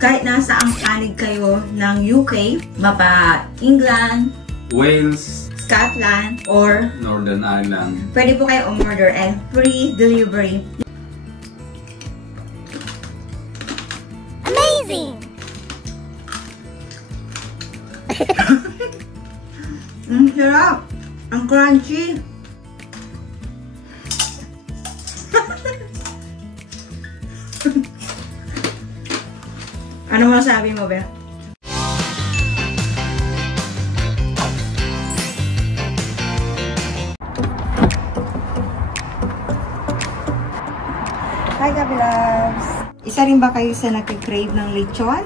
kahit nasa ang panig kayo ng UK, mapa England, Wales, Scotland, or Northern Ireland, pwede po kayo umorder and free delivery. Amazing! Ang sarap! Ang crunchy! Ano masabi mo, Be? Hi, Gabi Loves! Isa rin ba kayo sa nag-crave ng lechon?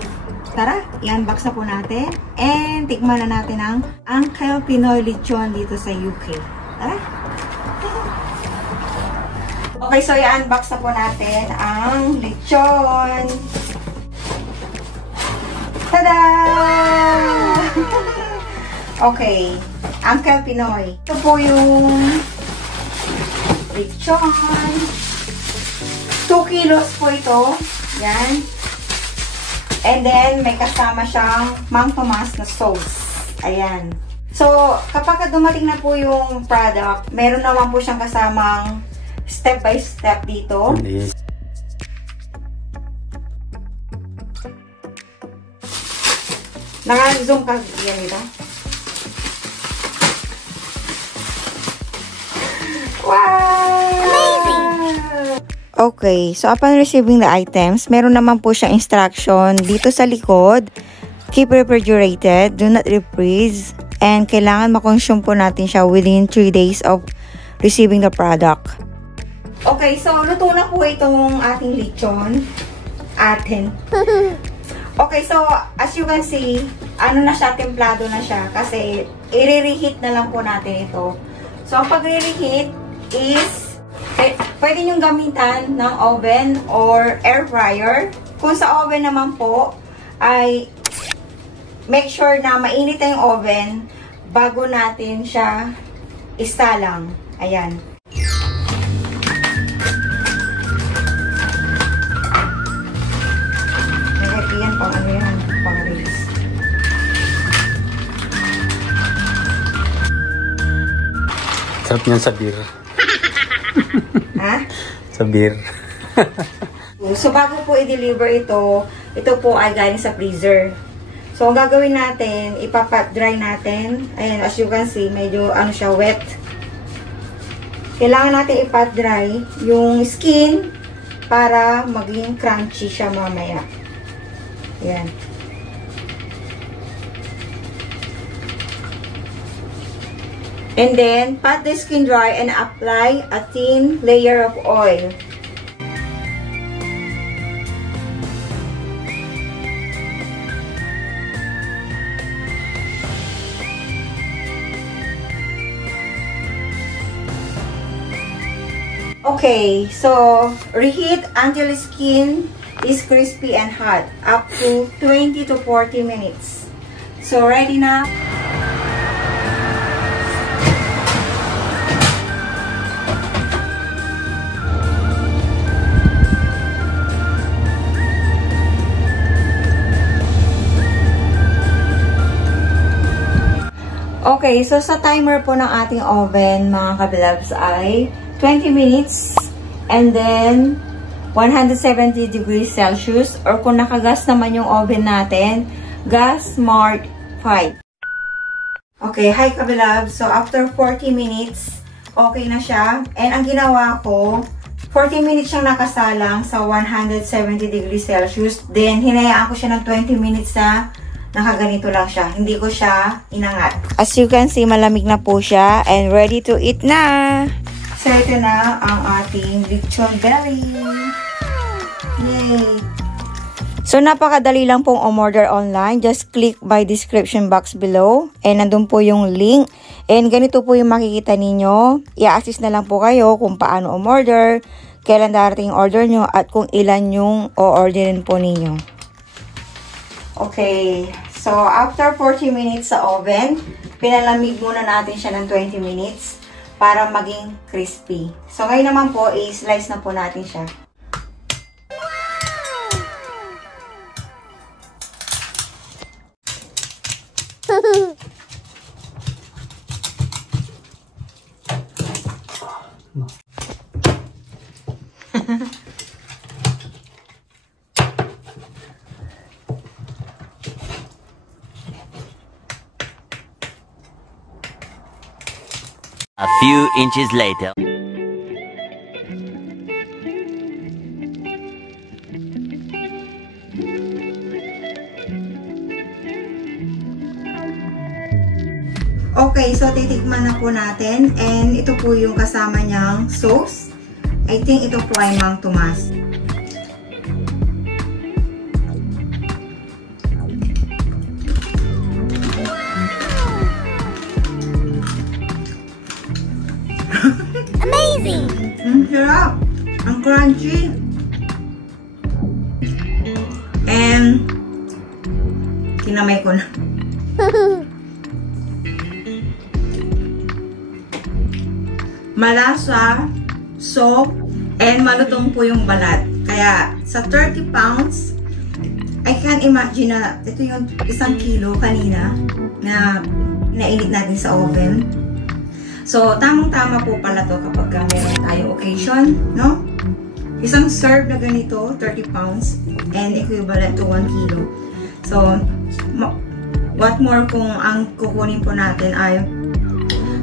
Tara, i-unbox na po natin. And tikman na natin ang Uncle Pinoy Lechon dito sa UK. Tara! Okay, so i-unbox na po natin ang lechon. Tada! Okay, Uncle Pinoy. Ito po yung lechon. 2 kilos po ito. Yan. And then, may kasama siyang Mang Tomas na sauce. Ayan. So, kapag dumating na po yung product, meron naman po siyang kasamang step by step dito. Naka-zoom ka yan dito. Wow! Amazing! Okay, so upon receiving the items, meron naman po siyang instruction dito sa likod. Keep refrigerated, do not refreeze, and kailangan makonsume po natin siya within 3 days of receiving the product. Okay, so luto na po itong ating lechon. Okay, so as you can see, ano na siya, templado na siya kasi i-reheat na lang po natin ito. So ang pag-reheat is pwede nyo gamitan ng oven or air fryer. Kung sa oven naman po, ay make sure na mainit na yung oven bago natin siya isalang. Ayan. Yan, pang ano yan, pang release. sarap niyan sa beer. Ha? Sa beer. So, bago po i-deliver ito po ay galing sa freezer. So, ang gagawin natin, ipapat dry natin. Ayan, as you can see, medyo ano siya, wet. Kailangan natin ipat dry yung skin para maging crunchy siya mamaya. Ayan. And then, pat the skin dry and apply a thin layer of oil. Okay, so reheat until the skin is crispy and hot, up to 20 to 40 minutes. So ready na. Okay, so sa timer po ng ating oven, mga kabilabs, ay 20 minutes and then 170 degrees Celsius, or kung nakagas naman yung oven natin, gas smart 5. Okay, hi kabilabs. So after 40 minutes, okay na siya. And ang ginawa ko, 40 minutes siyang nakasalang sa 170 degrees Celsius. Then hinayaan ko siya ng 20 minutes na nakaganito lang siya. Hindi ko siya inangat. As you can see, malamig na po siya and ready to eat na. So, ito na ang ating lechon belly. Yay! So, napakadali lang pong umorder online. Just click by description box below. And nandun po yung link. And ganito po yung makikita ninyo. I-assist na lang po kayo kung paano umorder, kailan darating order nyo, at kung ilan yung o-orderin po ninyo. Okay. So, after 40 minutes sa oven, pinalamig muna natin siya ng 20 minutes. Para maging crispy. So, ngayon naman po, i-slice na po natin siya. A few inches later. Okay, so titikman na po natin. And ito po yung kasama niyang sauce. I think ito po ay Mang Tomas. Amazing! Sarap! Ang crunchy! And kinamay ko na. Malasa, soft, and malutong po yung balat. Kaya, sa 30 pounds, I can't imagine na ito yung 1 kilo kanina na nainit natin sa oven. So, tamang-tama po pala to kapag meron tayong occasion, no? Isang serve na ganito, 30 pounds, and equivalent to 1 kilo. So, what more kung ang kukunin po natin ay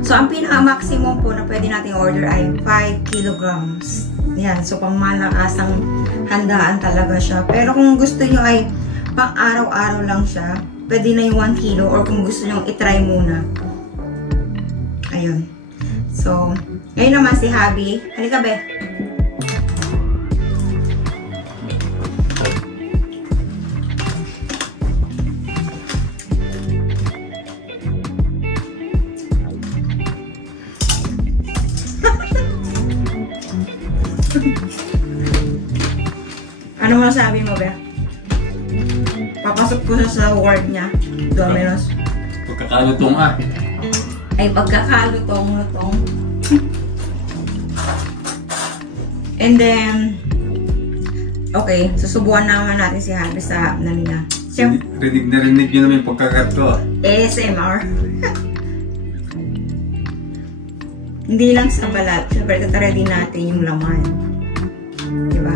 so, ang pinaka-maximum po na pwede nating order ay 5 kilograms. Yan. So, pang malakasang handaan talaga siya. Pero kung gusto nyo ay pang araw-araw lang siya, pwede na yung 1 kilo or kung gusto nyo itry muna. Ayun. So, ngayon naman si Habi. Halika, be. Ano masabi mo, be? Papasok ko sa word niya. Domino's. Pagkakalutong Ay, pagkakalutong-lutong. And then, okay, susubukan naman natin si Habi sa niya. Rinig na rinig yun naman yung pagkakat ko. ASMR. Hindi lang sa balat. Siyempre, tatara din natin yung laman. Diba?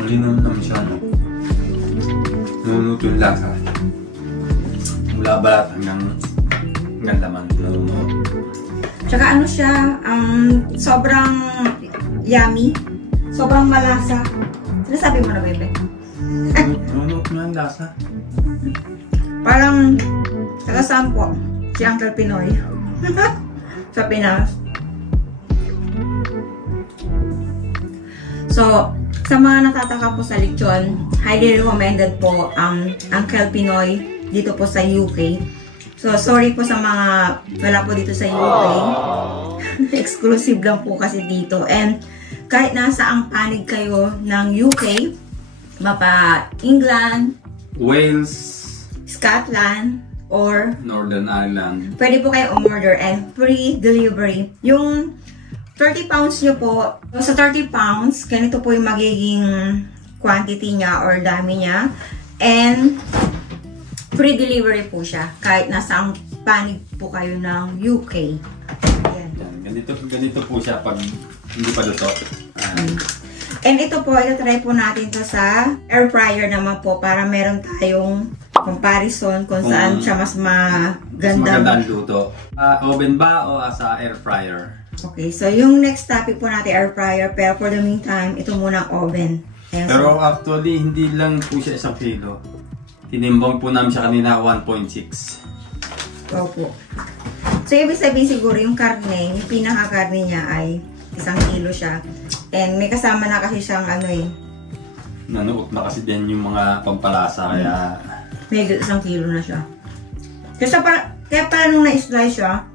Malinaw naman siya, no? Nununod yung lasa. Mula balat hanggang laman. Nununod. Tsaka ano siya, sobrang yummy. Sobrang malasa. Sinasabi mo na, bebe? Nununod nga ang lasa. Parang, taga-saan po? Si Uncle Pinoy. Sa Pinas. So, sa mga natataka po sa lechon, highly recommended po ang Uncle Pinoy dito po sa UK. So, sorry po sa mga wala po dito sa UK. Exclusive lang po kasi dito. And kahit nasa ang panig kayo ng UK, mapa England, Wales, Scotland, or Northern Ireland, pwede po kayo umorder and free delivery. Yung 30 pounds nyo po, sa 30 pounds, ganito po yung magiging quantity niya or dami niya. And free delivery po siya kahit nasa ang panig po kayo ng UK. Ayan. Ganito po siya pag hindi pa luto. And ito po, ito-try po natin to sa air fryer naman po para meron tayong comparison kung saan siya mas maganda. Mas maganda ang luto. Oven ba o sa air fryer? Okay, so yung next topic po natin air fryer, pero for the meantime, ito muna ang oven. Ayan, pero actually, hindi lang po siya 1 kilo. Tinimbang po namin siya kanina 1.6. Opo. So, ibig sabihin siguro yung karne, yung pinaka-karne niya ay 1 kilo siya. And may kasama na kasi siyang ano eh. Nanuot na kasi din yung mga pampalasa, kaya May 1 kilo na siya. Kaya pala nung na-slice siya,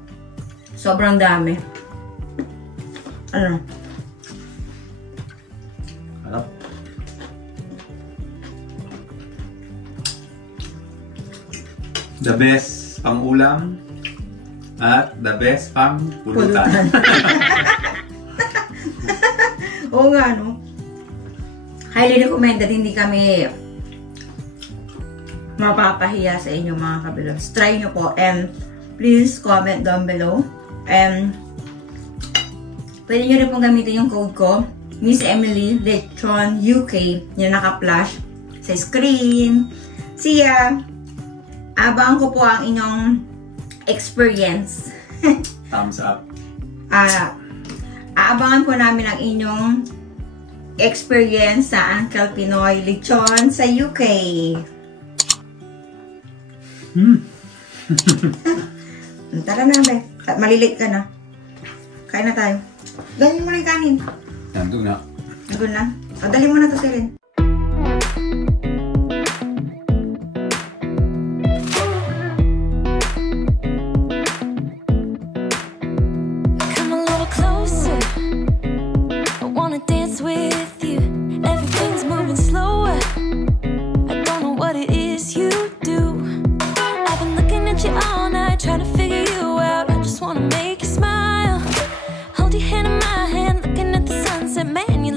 sobrang dami. Ano? harap. The best pang ulam at the best pang pulutan. Oo nga, no? Highly recommended. Hindi kami mapapahiya sa inyo mga kabilabs. Try nyo po and please comment down below. And pwede nyo rin pong gamitin yung code ko Miss Emily Lechon UK. Yan naka-flash sa screen. Siya, abangan ko po ang inyong experience. Thumbs up. Aabangan po namin ang inyong experience sa Uncle Pinoy Lechon sa UK. Tara na, be. Malilate ka na. Kain na tayo. Dali mo na yung kanin. Nandun na. Nandun na. O, dali mo na to, Celine.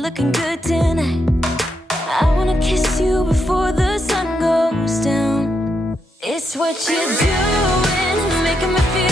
Looking good tonight. I wanna kiss you before the sun goes down. It's what you're doing, making me feel